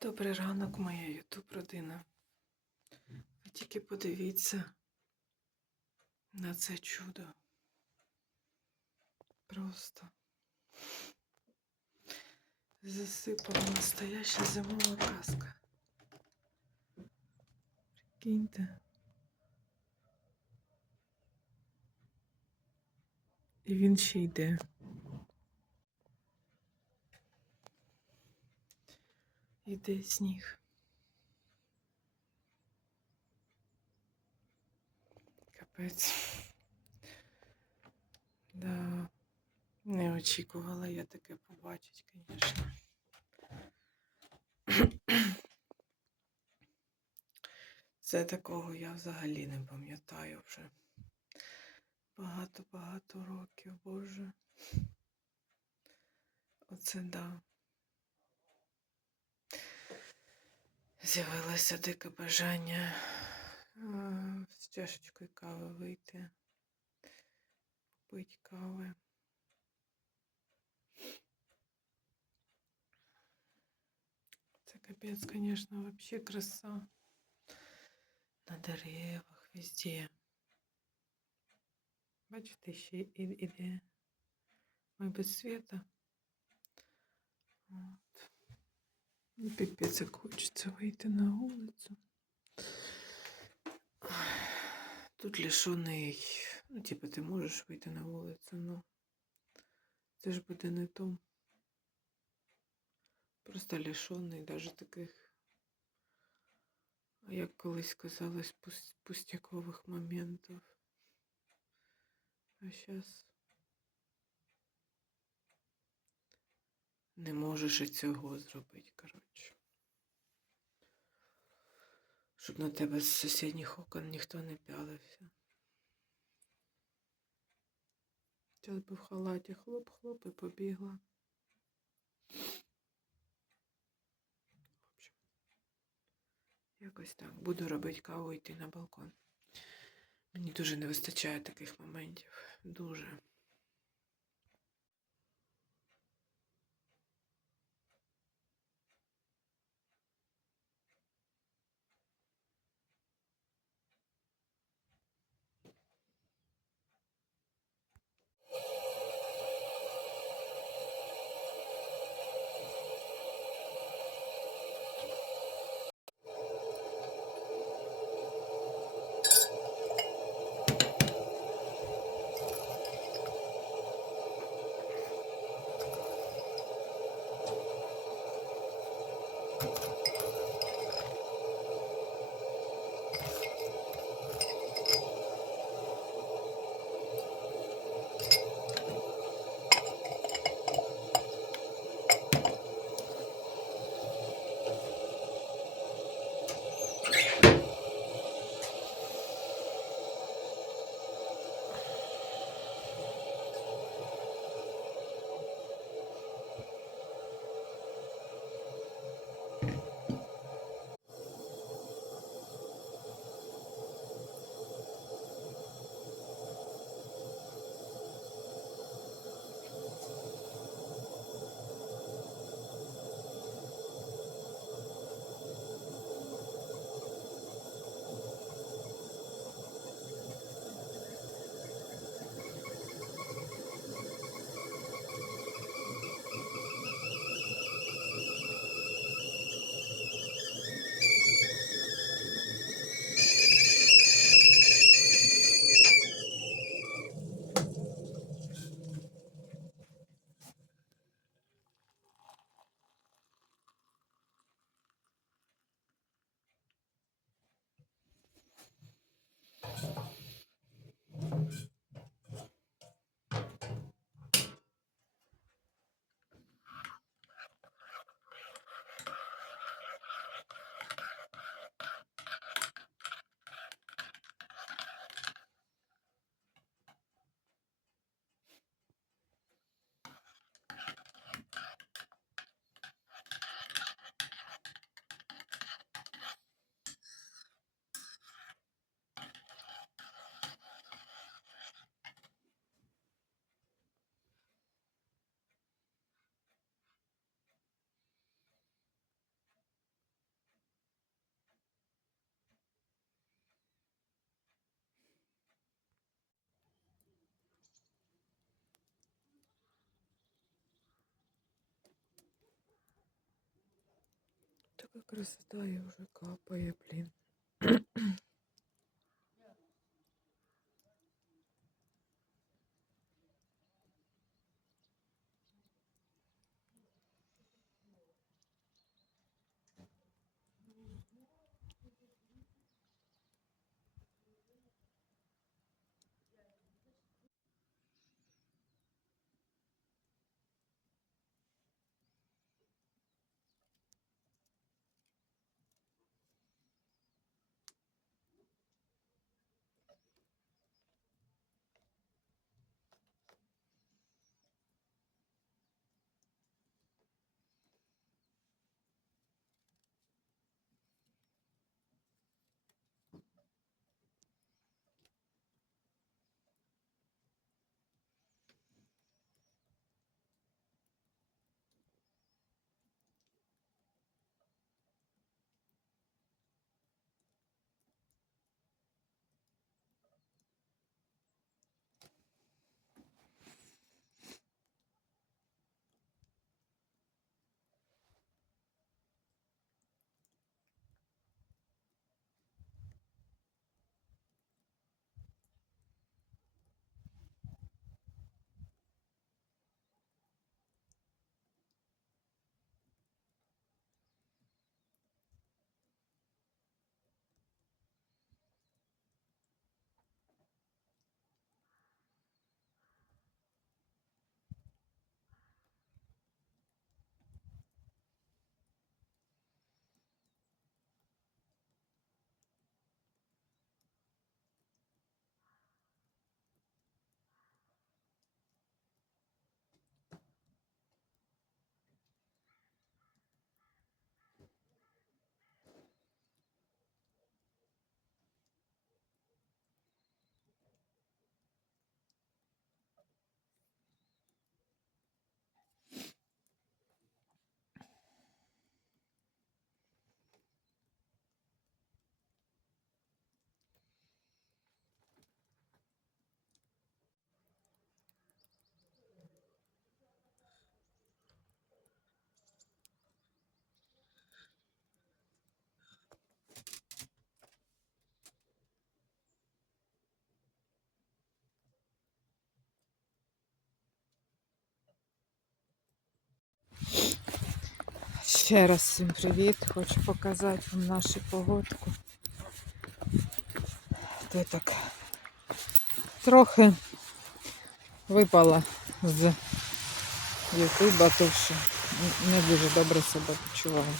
Добрий ранок, моя ютуб родина. Ви тільки подивіться на це чудо. Просто засипала настояща зимова казка. Прикиньте. І він ще йде. Іде сніг. Капець. Да. Не очікувала я таке побачити, звісно. Це такого я взагалі не пам'ятаю вже. Багато-багато років, Боже. Оце да. З'явилося дике бажання е, з чашечкою кави вийти, попити кави. Це капець, звісно, вообще краса. На деревах, везде. Бачите, ще і- іде. Ми без світа. От. Ну, пипец, як хочеться вийти на вулицю. Тут лишений, ну, типу, ти можеш вийти на вулицю, ну це ж буде не то. Просто лишений навіть таких, як колись казалось, пус- пустякових моментів. А зараз не можеш і цього зробити, коротше. Щоб на тебе з сусідніх окон ніхто не пялився. Зараз би в халаті хлоп-хлоп і побігла. В общем, якось так. Буду робити каву йти на балкон. Мені дуже не вистачає таких моментів. Дуже. Красота я вже капає, блін. Ще раз всім привіт. Хочу показати вам нашу погодку. То так трохи випала з Ютуба, тому що не дуже добре себе почуваю.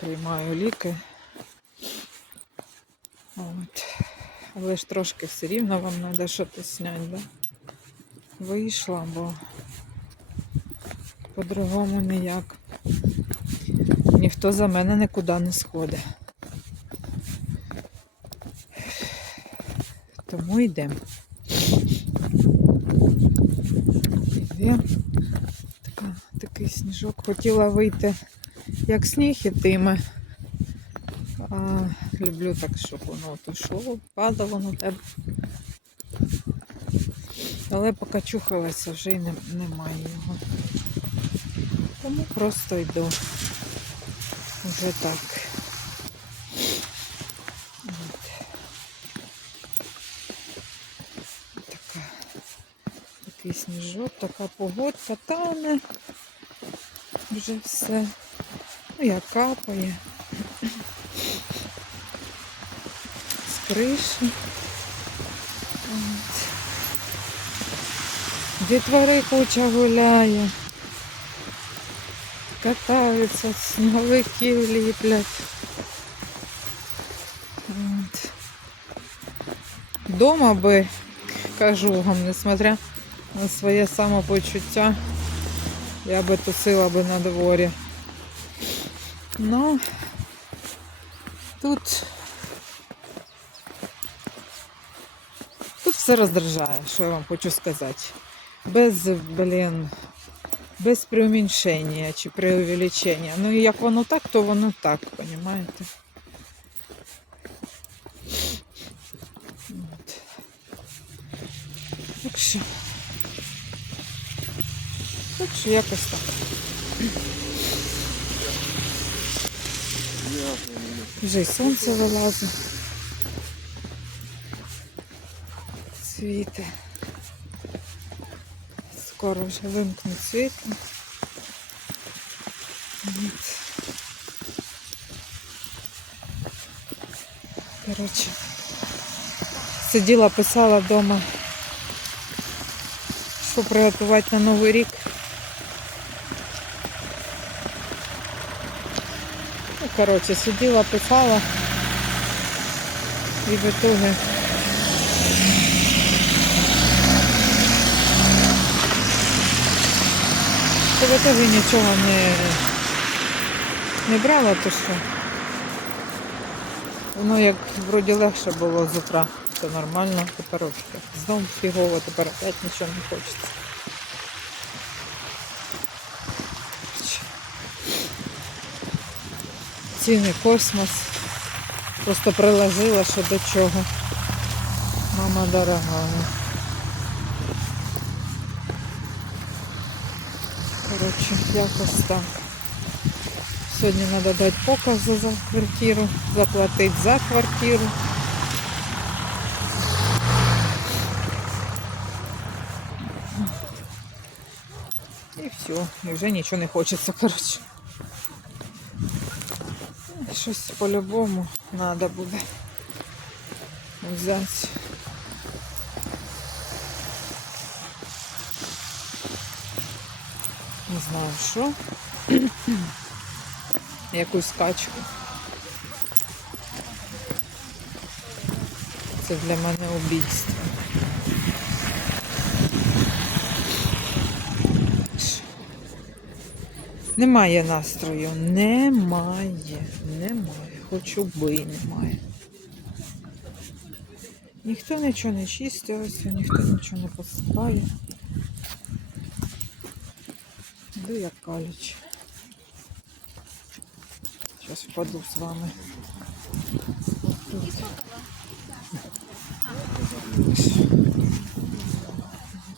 Приймаю ліки. От. Але ж трошки все рівно вам треба щось зняти, да? Вийшла, бо по-другому ніяк. Ніхто за мене нікуди не сходить. Тому йдемо. Йдемо. Такий сніжок. Хотіла вийти, як сніг ітиме. А, люблю так, щоб воно то йшло, падало на тебе. Але поки чухалася, вже й не, немає його. Тому просто йду. Вже так. От. Така, такий сніжок, така погодка тане. Вже все. Ну, як капає. З криші. От. Дітвори куча гуляє. Катаються, сніговики ліплять. От. Дома би, кажу вам, несмотря на своє самопочуття, я би тусила би на дворі. Ну, тут, тут все роздражає, що я вам хочу сказати. Без, блін, без преуменьшення чи преувеличення. Ну і як воно так, то воно так, розумієте? Так що. Так що якось так. Вже й сонце вилазить. Світи. Скоро вже вимкнуть світло. Коротше, сиділа, писала вдома, що приготувати на Новий рік. Ну, коротше, сиділа, писала. І в итоге то в итоге нічого не, не брала, то що. Воно як вроді легше було з утра, то нормально, тепер так. Знову фігово, тепер опять нічого не хочеться. Ціни космос. Просто приложила, що до чого. Мама дорога. Коротше, якось так. Сьогодні треба дати покази за квартиру, заплатити за квартиру. І все, і вже нічого не хочеться, коротше. Щось по-любому треба буде взяти. Не знаю що. Якусь качку. Це для мене убійство. Немає настрою. Немає. Немає. Хочу би немає. Ніхто нічого не чистить, ніхто нічого не посипає. Де як каліч. Зараз впаду з вами.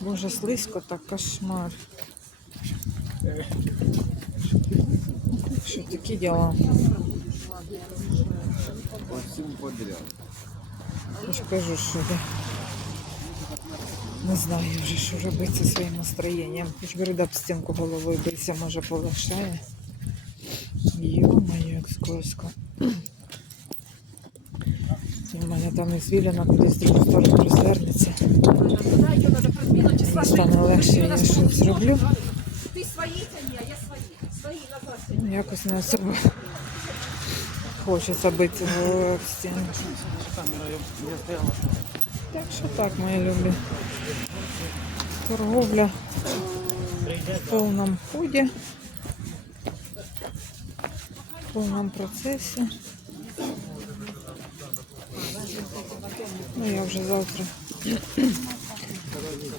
Боже, слизько так кошмар. Що такі діла? По всему подряд. Я ж кажу, що я не знаю вже, що робити зі своїм настроєнням. Ж говорю, об стінку головою бийся, може полишає. Йо-моє, як скользко. У мене там із Віляна кудись в другу сторону розвернеться. Мені стане легше, я щось зроблю. Якось не особо хочеться бити головою об стіну. Так що так, мої любі. Торговля в повному ході. В повному процесі. Ну, я вже завтра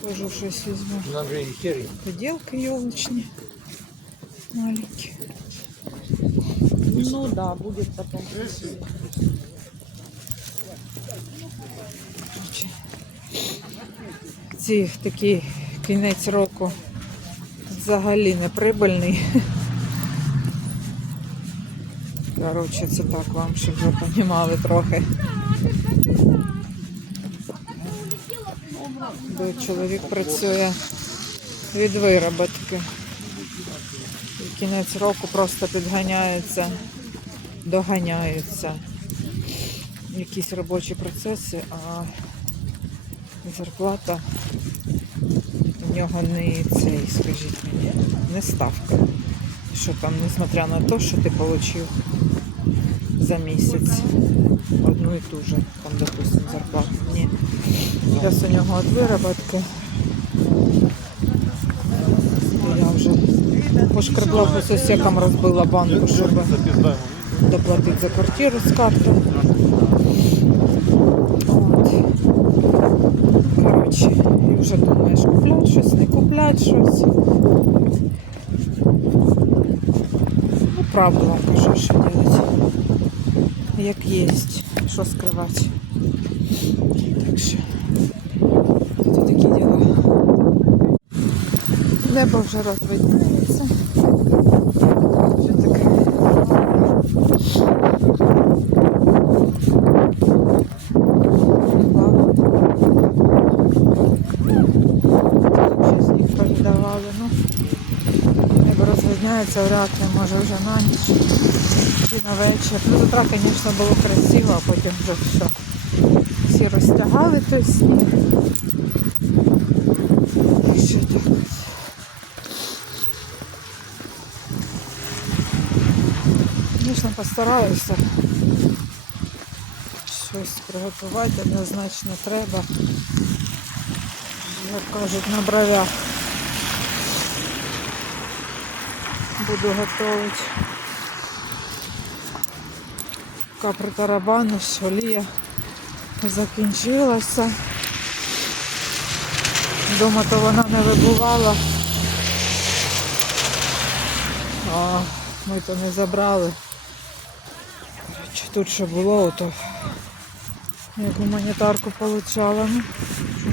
схожу щось візьму. Поділки елочні. Маленькі. Ну да, будет потом. Ці такий кінець року взагалі не прибильний. Коротше, це так вам, щоб ви розуміли трохи. Бо чоловік працює від вироботки. І кінець року просто підганяється, доганяються якісь робочі процеси, а зарплата у нього не цей, скажіть мені, не ставка. Що там, несмотря на те, що ти отримав за місяць одну і ту же, там, допустим, зарплату. Ні. Зараз у нього від вироботки. Я вже пошкребла по сусікам, розбила банку, щоб доплатити за квартиру з карти. От. Коротше, і вже думаєш, куплять щось, не щось. Ну, правду вам кажу, що робити. Як є, що скривати. Так що, це такі діла. Небо вже розвидняється. Вже таке це вряд ли, може вже на ніч чи на вечір. Ну, утра, звісно, було красиво, а потім вже все. Всі розтягали той сніг. І ще так. Звісно, постаралися щось приготувати, однозначно треба. Як кажуть, на бровях. Буду готувати. Капри тарабану, олія закінчилася. Дома то вона не вибувала. А ми то не забрали. Коротше, тут що було, то як гуманітарку получала. Ну,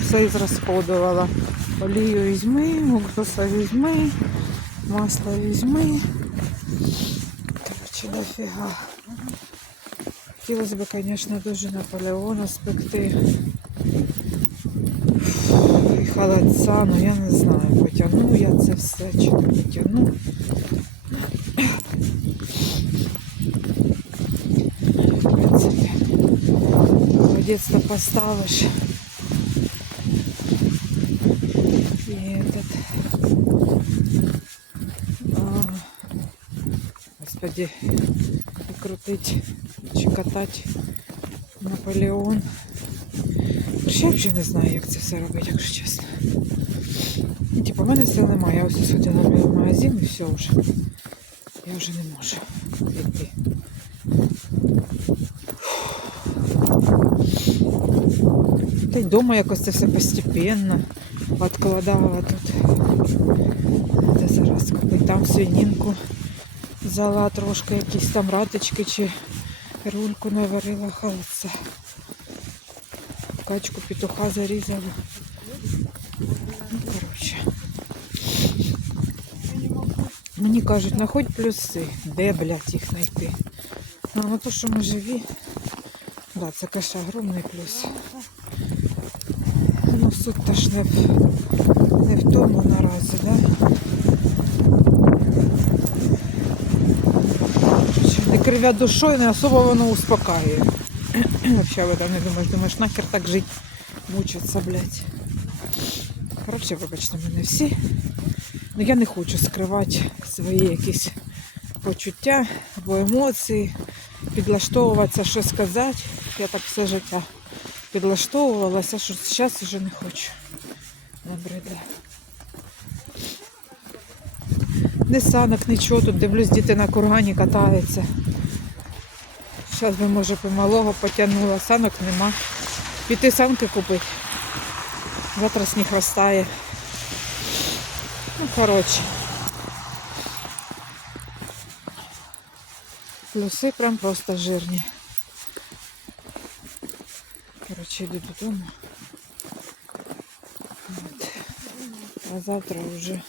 все і зрозходувала. Олію візьми, уксуса візьми, масло візьми. Коротше, дофіга. Хотілося б, звісно, дуже Наполеона спекти. І холодця, ну я не знаю, потягну я це все чи не потягну. В принципі, холодець-то поставиш. І этот... А, господи, і крутить чи катати Наполеон. Я взагалі не знаю, як це все робити, якщо чесно. Ну, Типу, в мене сил немає. Я ось сьогодні в магазин і все вже. Я вже не можу йти. Та й вдома якось це все постепенно відкладала тут. Зараз купити там свинінку. Взяла трошки якісь там ратички чи рульку наварила холодця. Качку петуха зарізала. Ну, коротше. Мені кажуть, знаходь плюси. Де, блядь, їх знайти? А на то, що ми живі. Да, це каша огромний плюс. Ну, суть та ж не в, не в тому наразі, да? Кривя душою, не особо воно успокаює. Вообще об этом не думаешь. Думаешь, нахер так жить, мучиться, блядь. Коротше, вибачте мене всі. Ну я не хочу скривати свої якісь почуття або емоції, підлаштовуватися, що сказати. Я так все життя підлаштовувалася, що зараз вже не хочу. Набриде. Ні санок, нічого. Тут дивлюсь, діти на кургані катаються. Зараз би, може, помалого потягнула. Санок нема. Піти санки купити. Завтра сніг розтає. Ну, коротше. Плюси прям просто жирні. Коротше, йду додому. От. А завтра вже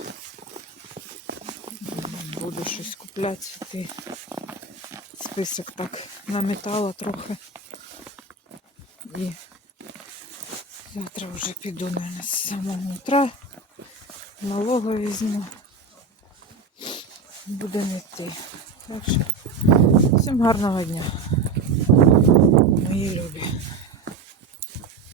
буду щось купляти. Список так наметала трохи. І завтра вже піду наверное, з самого утра. Малого візьму. Будемо йти. Так що всім гарного дня. Мої любі.